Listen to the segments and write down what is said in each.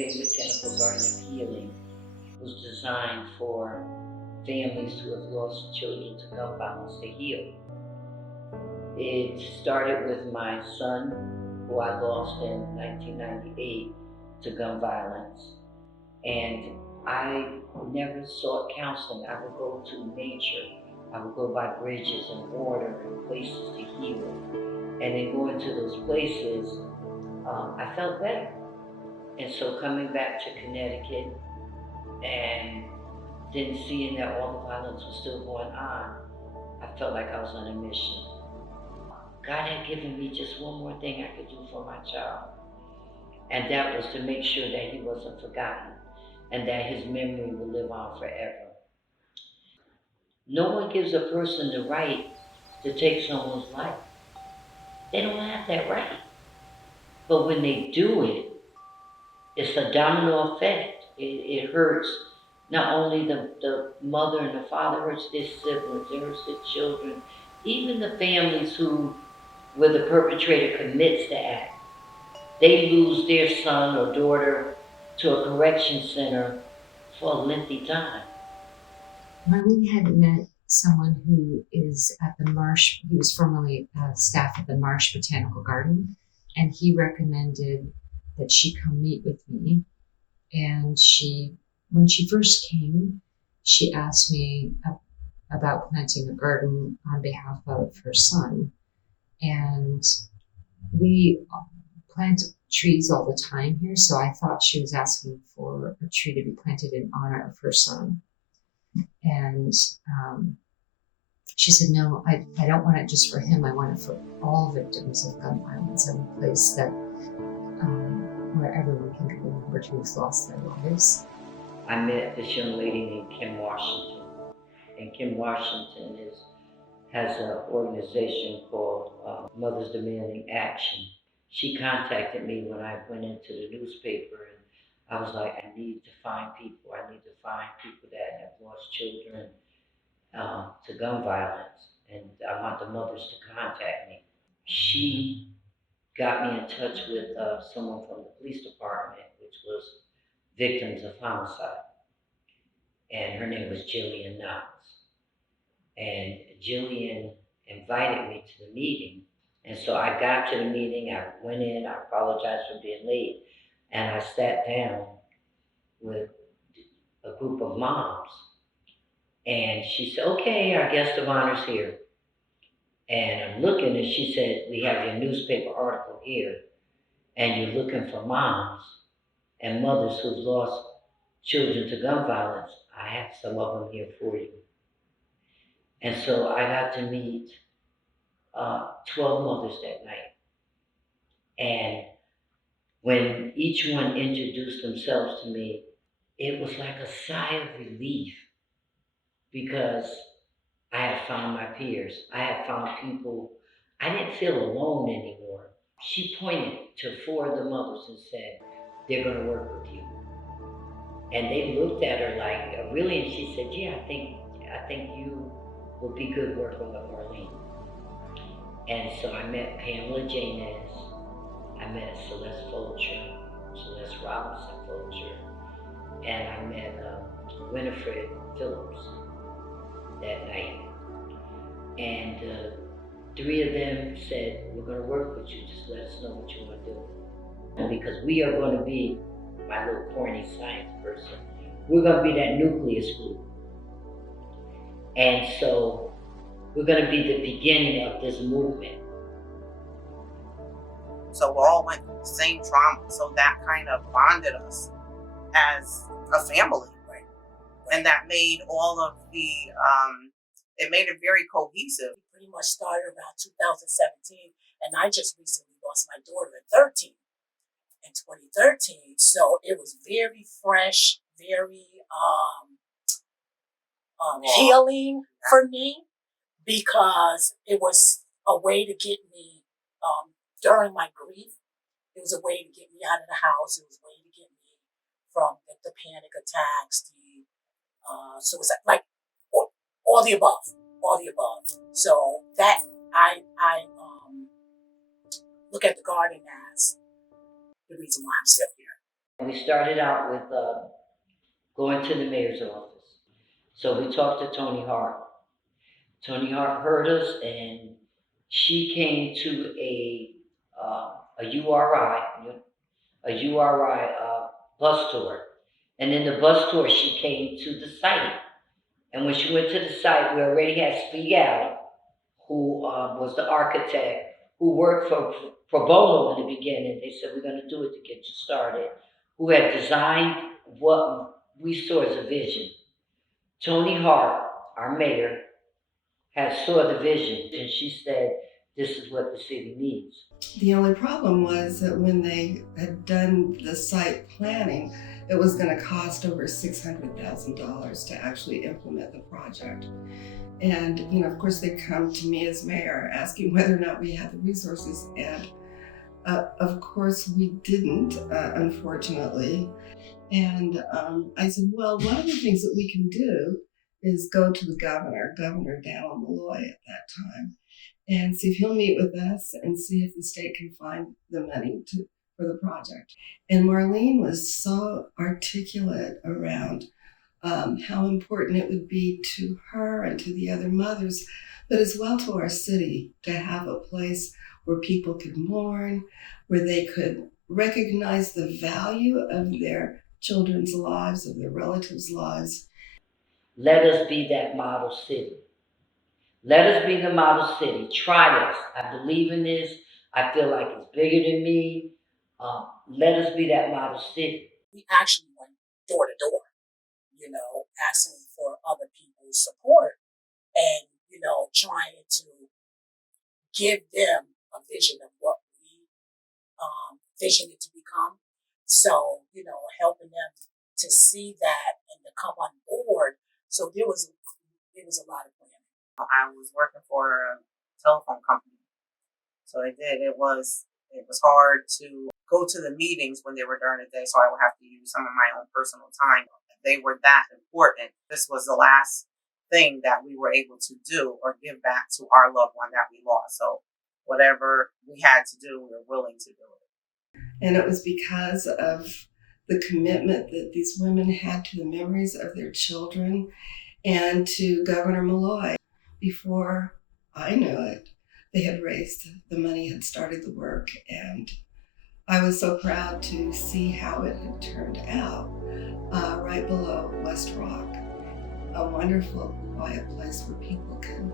Connecticut Botanical Garden of Healing was designed for families who have lost children to gun violence to heal. It started with my son, who I lost in 1998 to gun violence. And I never sought counseling. I would go to nature. I would go by bridges and water and places to heal. And in going to those places, I felt better. And so coming back to Connecticut and then seeing that all the violence was still going on, I felt like I was on a mission. God had given me just one more thing I could do for my child. And that was to make sure that he wasn't forgotten and that his memory will live on forever. No one gives a person the right to take someone's life. They don't have that right. But when they do it, it's a domino effect. It hurts not only the mother and the father, it hurts their siblings, it hurts their children, even the families where the perpetrator commits the act. They lose their son or daughter to a correction center for a lengthy time. Marlene had met someone who is at the Marsh. He was formerly staff at the Marsh Botanical Garden, and he recommended that she come meet with me. And when she first came, she asked me about planting a garden on behalf of her son. And we plant trees all the time here, so I thought she was asking for a tree to be planted in honor of her son. And she said, no, I don't want it just for him. I want it for all victims of gun violence, and a place that where everyone can be remembered who's lost their lives. I met this young lady named Kim Washington. And Kim Washington has an organization called Mothers Demanding Action. She contacted me when I went into the newspaper, and I was like, I need to find people. I need to find people that have lost children to gun violence, and I want the mothers to contact me. She got me in touch with someone from the police department, which was victims of homicide, and her name was Jillian Knox. And Jillian invited me to the meeting. And so I got to the meeting, I went in, I apologized for being late, and I sat down with a group of moms. And she said, okay, our guest of honor's here. And I'm looking, and she said, we have your newspaper article here, and you're looking for moms and mothers who've lost children to gun violence. I have some of them here for you. And so I got to meet 12 mothers that night. And when each one introduced themselves to me, it was like a sigh of relief because I had found my peers. I had found people. I didn't feel alone anymore. She pointed to 4 of the mothers and said, they're going to work with you. And they looked at her like, really? And she said, yeah, I think you would be good working with Marlene. And so I met Pamela Janez, I met Celeste Robinson Folger, and I met Winifred Phillips that night. And 3 of them said, we're going to work with you, just let us know what you want to do. Because we are going to be, my little corny science person, we're going to be that nucleus group. And so we're going to be the beginning of this movement. So we all went through the same trauma. So that kind of bonded us as a family. Right. And that made all of the, it made it very cohesive. We pretty much started around 2017. And I just recently lost my daughter at 13 in 2013. So it was very fresh, very healing for me, because it was a way to get me during my grief. It was a way to get me out of the house. It was a way to get me from the panic attacks, the suicide, like all the above, all the above. So that I look at the garden as the reason why I'm still here. We started out with going to the mayor's office. So we talked to Tony Hart. Tony Hart heard us, and she came to a URI bus tour. And in the bus tour, she came to the site. And when she went to the site, we already had Spiegel, who was the architect, who worked for pro bono in the beginning. They said, we're going to do it to get you started, who had designed what we saw as a vision. Tony Hart, our mayor, had saw the vision, and she said, this is what the city needs. The only problem was that when they had done the site planning, it was going to cost over $600,000 to actually implement the project. And, of course, they come to me as mayor asking whether or not we had the resources. And of course, we didn't, unfortunately. And I said, well, one of the things that we can do is go to the Governor Daniel Malloy at that time, and see if he'll meet with us and see if the state can find the money for the project. And Marlene was so articulate around how important it would be to her and to the other mothers, but as well to our city, to have a place where people could mourn, where they could recognize the value of their children's lives, of their relatives' lives. Let us be that model city. Let us be the model city. Try this. I believe in this. I feel like it's bigger than me. Let us be that model city. We actually went door to door, asking for other people's support and, trying to give them a vision of what we vision it to become. So, helping them to see that and to come on board. So there was a lot of planning. I was working for a telephone company. So it was hard to go to the meetings when they were during the day, so I would have to use some of my own personal time. They were that important. This was the last thing that we were able to do or give back to our loved one that we lost. So whatever we had to do, we were willing to do it. And it was because of the commitment that these women had to the memories of their children and to Governor Malloy. Before I knew it, they had raised the money, had started the work, and I was so proud to see how it had turned out right below West Rock, a wonderful, quiet place where people can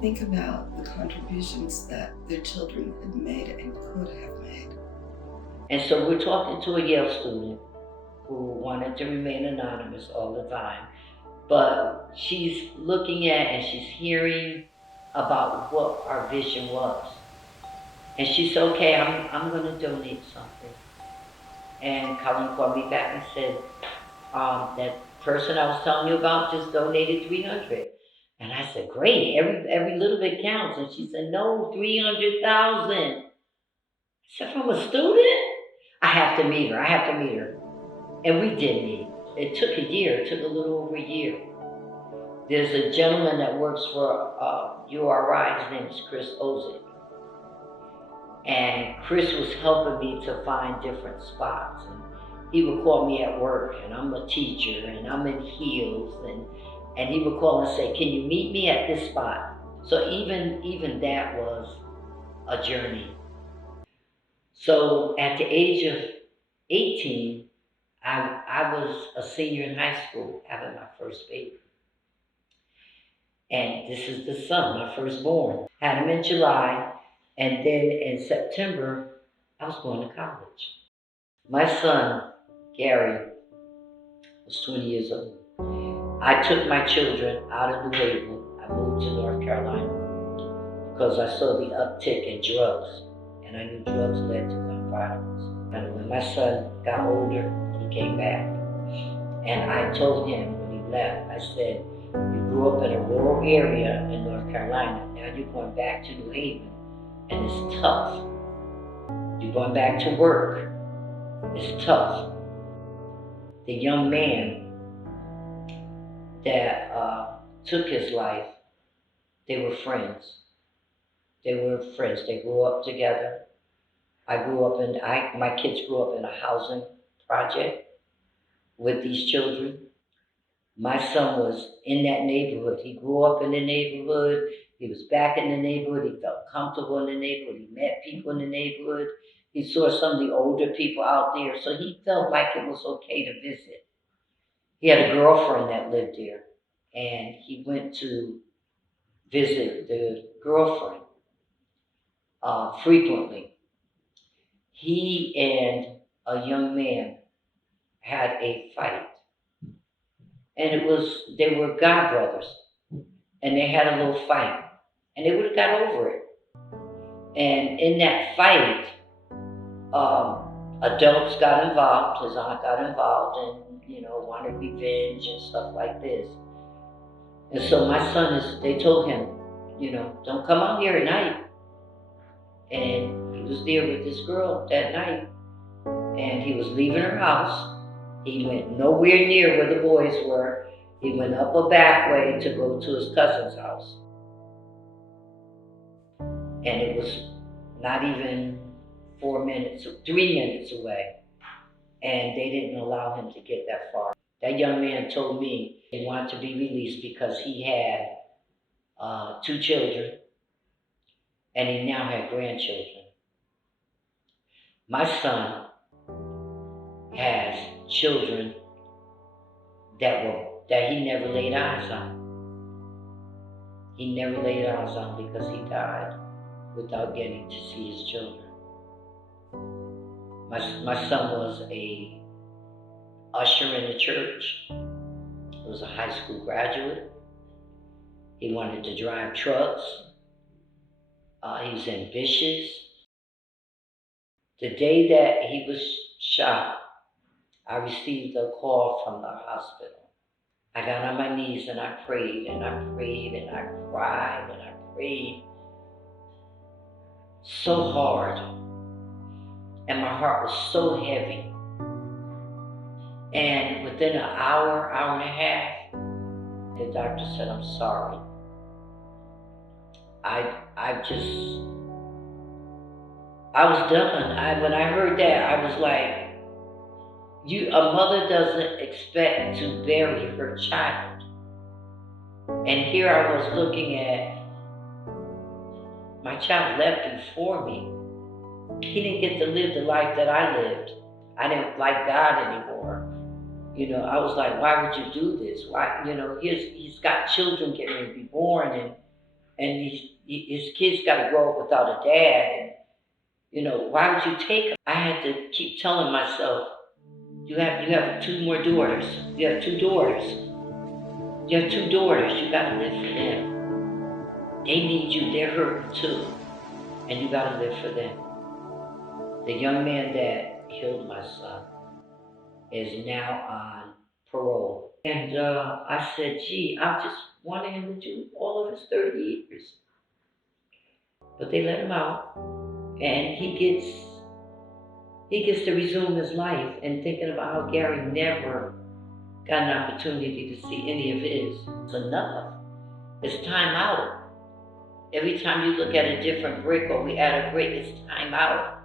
think about the contributions that their children had made and could have made. And so we're talking to a Yale student who wanted to remain anonymous all the time, but she's looking at and she's hearing about what our vision was. And she said, okay, I'm going to donate something. And Colleen called me back and said, that person I was telling you about just donated $300. And I said, great, every little bit counts. And she said, no, 300,000. I said, from a student? I have to meet her. And we did meet. It took a year, it took a little over a year. There's a gentleman that works for URI, his name is Chris Ozick. And Chris was helping me to find different spots. And he would call me at work, and I'm a teacher, and I'm in heels, and he would call and say, can you meet me at this spot? So even that was a journey. So at the age of 18, I was a senior in high school, having my first baby. And this is the son, my firstborn. Had him in July, and then in September, I was going to college. My son, Gary, was 20 years old. I took my children out of New Haven. I moved to North Carolina because I saw the uptick in drugs, and I knew drugs led to gun violence. And when my son got older, he came back. And I told him when he left, I said, you grew up in a rural area in North Carolina. Now you're going back to New Haven, and it's tough. You're going back to work. It's tough. The young man that took his life, they were friends. They grew up together. My kids grew up in a housing project with these children. My son was in that neighborhood. He grew up in the neighborhood. He was back in the neighborhood. He felt comfortable in the neighborhood. He met people in the neighborhood. He saw some of the older people out there, so he felt like it was okay to visit. He had a girlfriend that lived there, and he went to visit the girlfriend frequently. He and a young man had a fight, and they were god brothers, and they had a little fight, and they would have got over it. And in that fight, adults got involved. His aunt got involved, and wanted revenge and stuff like this. And so my son they told him, don't come out here at night. And he was there with this girl that night, and he was leaving her house. He went nowhere near where the boys were. He went up a back way to go to his cousin's house. And it was not even 3 minutes away. And they didn't allow him to get that far. That young man told me he wanted to be released because he had 2 children, and he now had grandchildren. My son has children that he never laid eyes on. He never laid eyes on because he died without getting to see his children. My son was a usher in the church. He was a high school graduate. He wanted to drive trucks. He was ambitious. The day that he was shot, I received a call from the hospital. I got on my knees and I prayed and I prayed and I cried and I prayed so hard. And my heart was so heavy. And within an hour and a half, the doctor said, I'm sorry. I was done. When I heard that, I was like, a mother doesn't expect to bury her child. And here I was looking at my child left before me. He didn't get to live the life that I lived. I didn't like God anymore. I was like, why would you do this? Why, he's got children getting ready to be born, and his kids got to grow up without a dad. And, why would you take him? I had to keep telling myself, you have 2 more daughters. You have 2 daughters. You have 2 daughters. You got to live for them. They need you. They're hurting too. And you got to live for them. The young man that killed my son is now on parole. And I said, gee, I just wanted him to do all of his 30 years. But they let him out, and he gets to resume his life. And thinking about how Gary never got an opportunity to see any of his. It's enough. It's time out. Every time you look at a different brick or we add a brick, it's time out.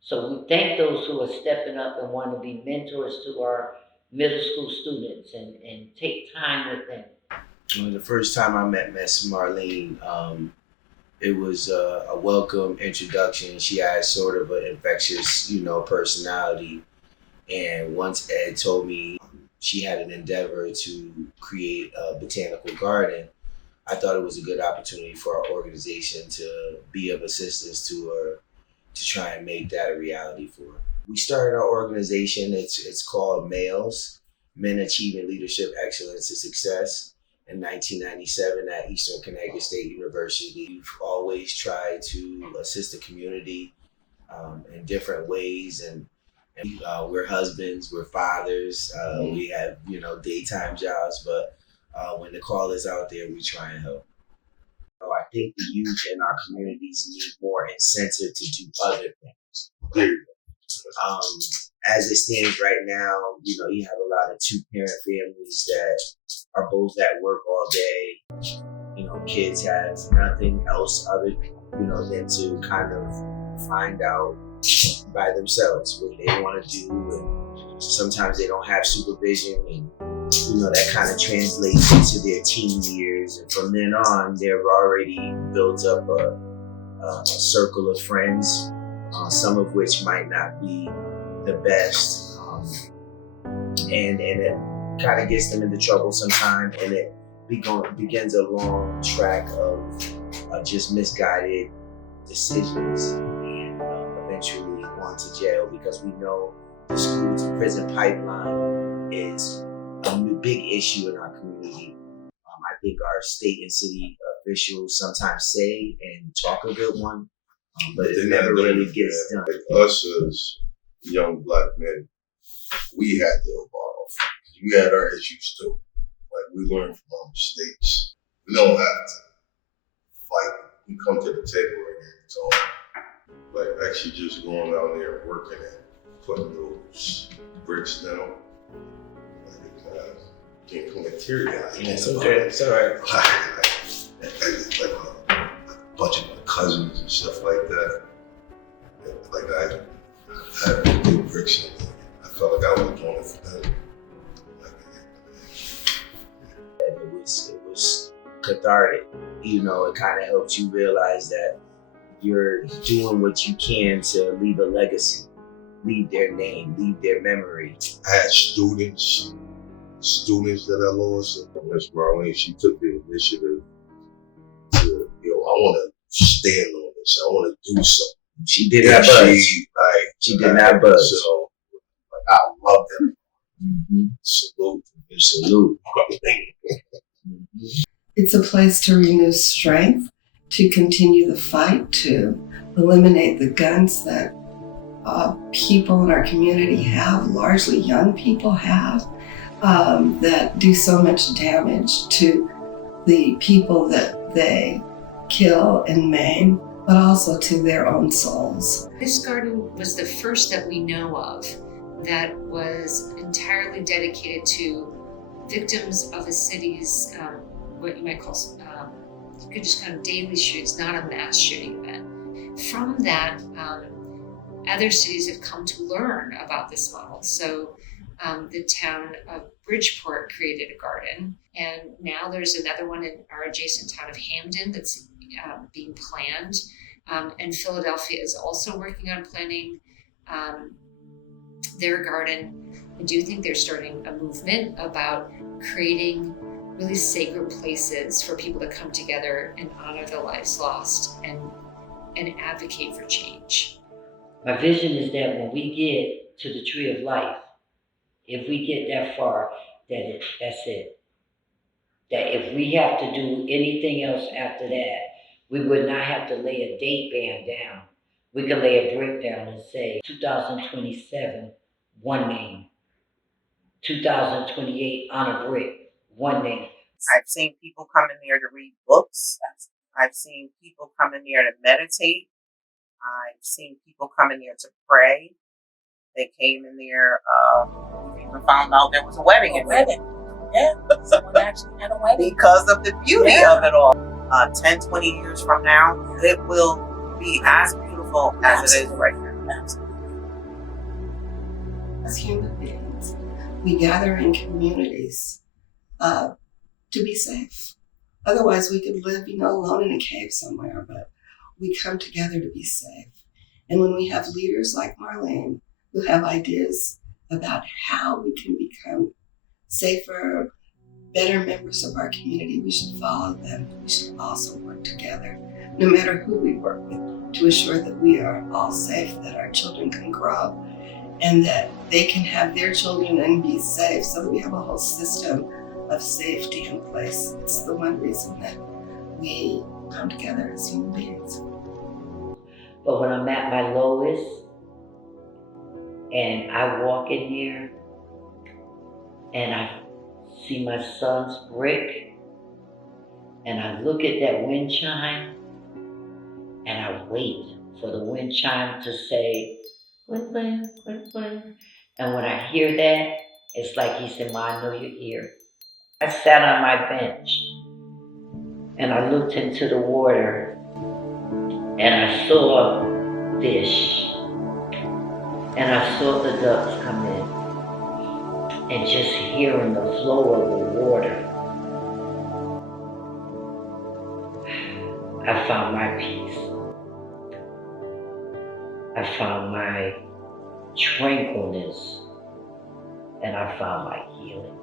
So we thank those who are stepping up and want to be mentors to our middle school students and take time with them. Well, the first time I met Miss Marlene, it was a welcome introduction. She had sort of an infectious, personality. And once Ed told me she had an endeavor to create a botanical garden, I thought it was a good opportunity for our organization to be of assistance to her to try and make that a reality for her. We started our organization. It's called MAILS, Men Achieving Leadership Excellence and Success. In 1997 at Eastern Connecticut State University. We've always tried to assist the community in different ways, and we're husbands, we're fathers, we have daytime jobs, but when the call is out there, we try and help. So I think the youth in our communities need more incentive to do other things. As it stands right now, you have a lot of 2-parent families that are both at work all day. Kids have nothing else other, than to kind of find out by themselves what they want to do. And sometimes they don't have supervision, and that kind of translates into their teen years. And from then on, they've already built up a circle of friends, some of which might not be the best, and it kind of gets them into trouble sometimes, and it begins a long track of just misguided decisions, and eventually going to jail, because we know the school to prison pipeline is a big issue in our community. I think our state and city officials sometimes say and talk a good one, but it never really gets done. Like us as young black men, we had to evolve. We had our issues too. Like, we learn from our mistakes. We don't have to fight. We come to the table and talk. Like, actually just going out there and working and putting those bricks down. Can't come and teary-eyed. It's okay. It's all right. Like a bunch of my cousins and stuff like that. Like, I had to do bricks in there. I felt like I was doing it for them. It was cathartic. It kind of helps you realize that you're doing what you can to leave a legacy, leave their name, leave their memory. I had students that I lost. And Miss Marlene, she took the initiative to, I want to stand on this. I want to do something. She did not budge. She did not budge. So, I love them. Mm-hmm. Salute. It's a place to renew strength, to continue the fight, to eliminate the guns that people in our community have, largely young people have, that do so much damage to the people that they kill and maim, but also to their own souls. This garden was the first that we know of that was entirely dedicated to victims of the city's, what you might call, you could just kind of daily shootings, not a mass shooting event. From that, other cities have come to learn about this model. So the town of Bridgeport created a garden, and now there's another one in our adjacent town of Hamden that's being planned. And Philadelphia is also working on planning their garden. I do think they're starting a movement about creating really sacred places for people to come together and honor the lives lost and advocate for change. My vision is that when we get to the tree of life, if we get that far, that's it. That if we have to do anything else after that, we would not have to lay a date band down. We could lay a brick down and say 2027, one name. 2028 on a brick, one name. I've seen people come in there to read books. I've seen people come in there to meditate. I've seen people come in there to pray. They came in there, we even found out there was a wedding in there. Yeah, someone actually had a wedding. Because of the beauty of it all. 10, 20 years from now, it will be as beautiful as it is right now. Absolutely. As human beings, we gather in communities to be safe. Otherwise, we could live, alone in a cave somewhere, but we come together to be safe. And when we have leaders like Marlene who have ideas about how we can become safer, better members of our community, we should follow them. We should also work together, no matter who we work with, to assure that we are all safe, that our children can grow, and that they can have their children and be safe, so that we have a whole system of safety in place. It's the one reason that we come together as human beings. But when I'm at my lowest and I walk in here and I see my son's brick and I look at that wind chime and I wait for the wind chime to say, quit playing, quit playing. And when I hear that, it's like he said, Ma, I know you're here. I sat on my bench and I looked into the water and I saw fish and I saw the ducks come in and just hearing the flow of the water, I found my peace. I found my tranquilness, and I found my healing.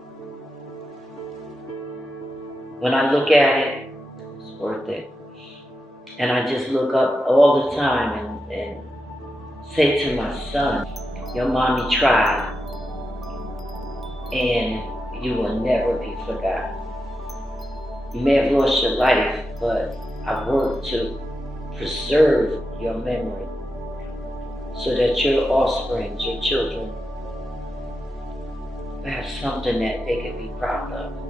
When I look at it, it's worth it. And I just look up all the time and say to my son, your mommy tried, and you will never be forgotten. You may have lost your life, but I worked to preserve your memory so that your offspring, your children, will have something that they can be proud of.